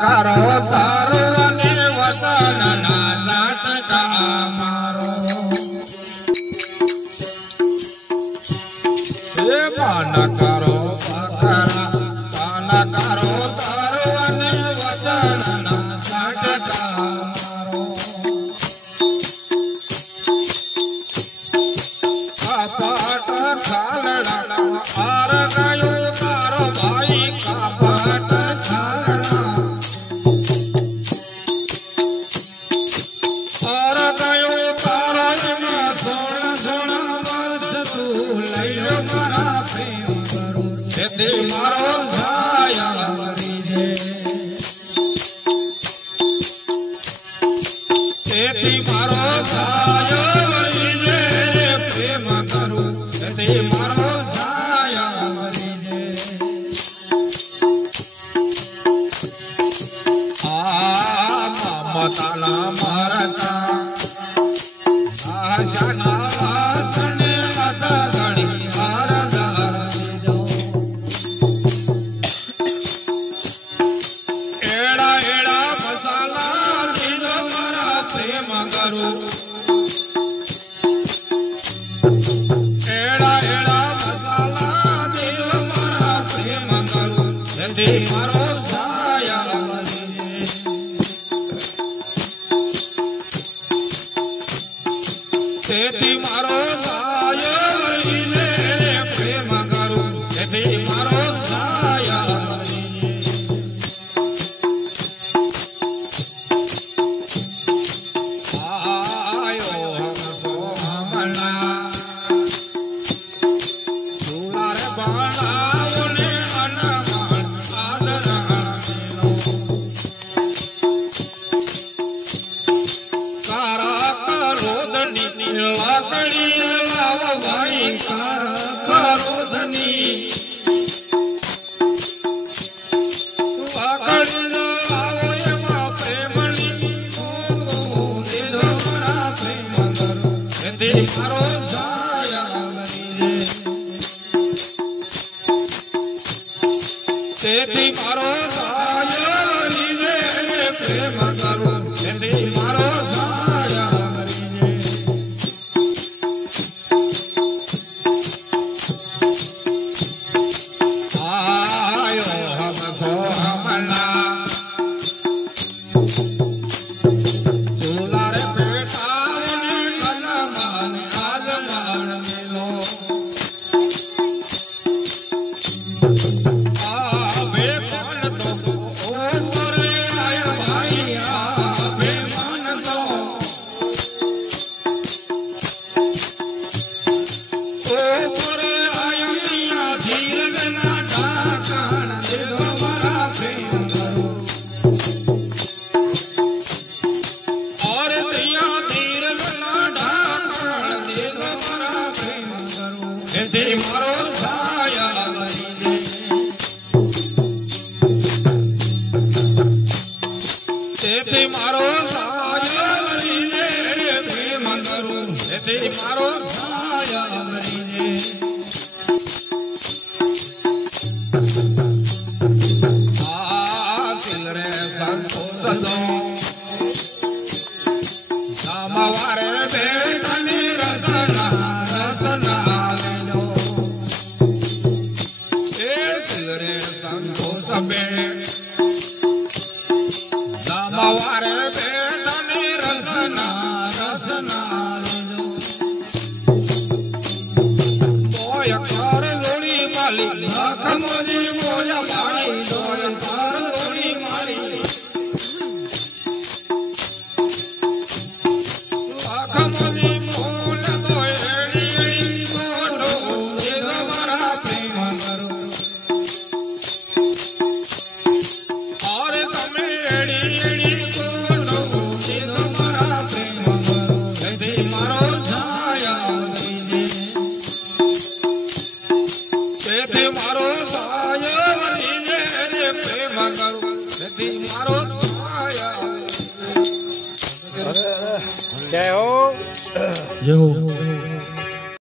करो सर्वने वतन ना नाटका मारो हे पान करो बकरा पान करो सर्वने वतन ना नाटका मारो कपट खालड़ा आर गयो तारो भाई कपट खालड़ा आर गयो तारो में सोना सोना वर्ष तू लइयो मारा प्रेम करो ते मारो छाया करीजे ते मारो छाया करीजे प्रेम करो ते मारो छाया करीजे ममताना मरता आशाना वासने मत घड़ी हार दीजो एड़ा एड़ा मसाला दीजो मारा प्रेम करो एड़ा एड़ा मसाला दीजो मारा प्रेम करो ते मारो छाया तेती मारो छाया करीजे प्रेम करो तेती मारो छाया आयो हमको हमला दुलार बनाओ ने अनमान आदरण कारा करोधनी लाकड़ी लाव भाई कारा करोधनी लाकड़ी लाव एमा प्रेमनी दीदो मारा प्रेम करो ते मारो छाया करीजे ते मारो छाया करीजे प्रेम करो ते मारो छाया आयो हमको हमला दुलार बेटा ने कलमान आलमान मिलो आवे मन तो ऊपर आया भाई आवे मन तो ऊपर आया मिया धीरज ना ढाकण देदो मारा प्रेम करो और दिया धीरज ना ढाकण देदो मारा प्रेम करो ते मारो छाया करीजे ते मारो छाया करीजे प्रेम करो ते मारो छाया करीजे रे संतोष सामवारे बेटनी रसना रसना लो रे संतोष बे सामवारे बेटनी रसना रसना लो बोय कर लोड़ी माली लाख मुझे बोया भाई बोय कर लोड़ी माली लाख मुझे बोल तो एड़ी एड़ी बोलो ये हमारा प्रेम करो और तुम्हें एड़ी एड़ी बोलो ये हमारा प्रेम करो ते मारो छाया करीजे ते मारो छाया करीजे प्रेम करो ते मारो छाया जय हो।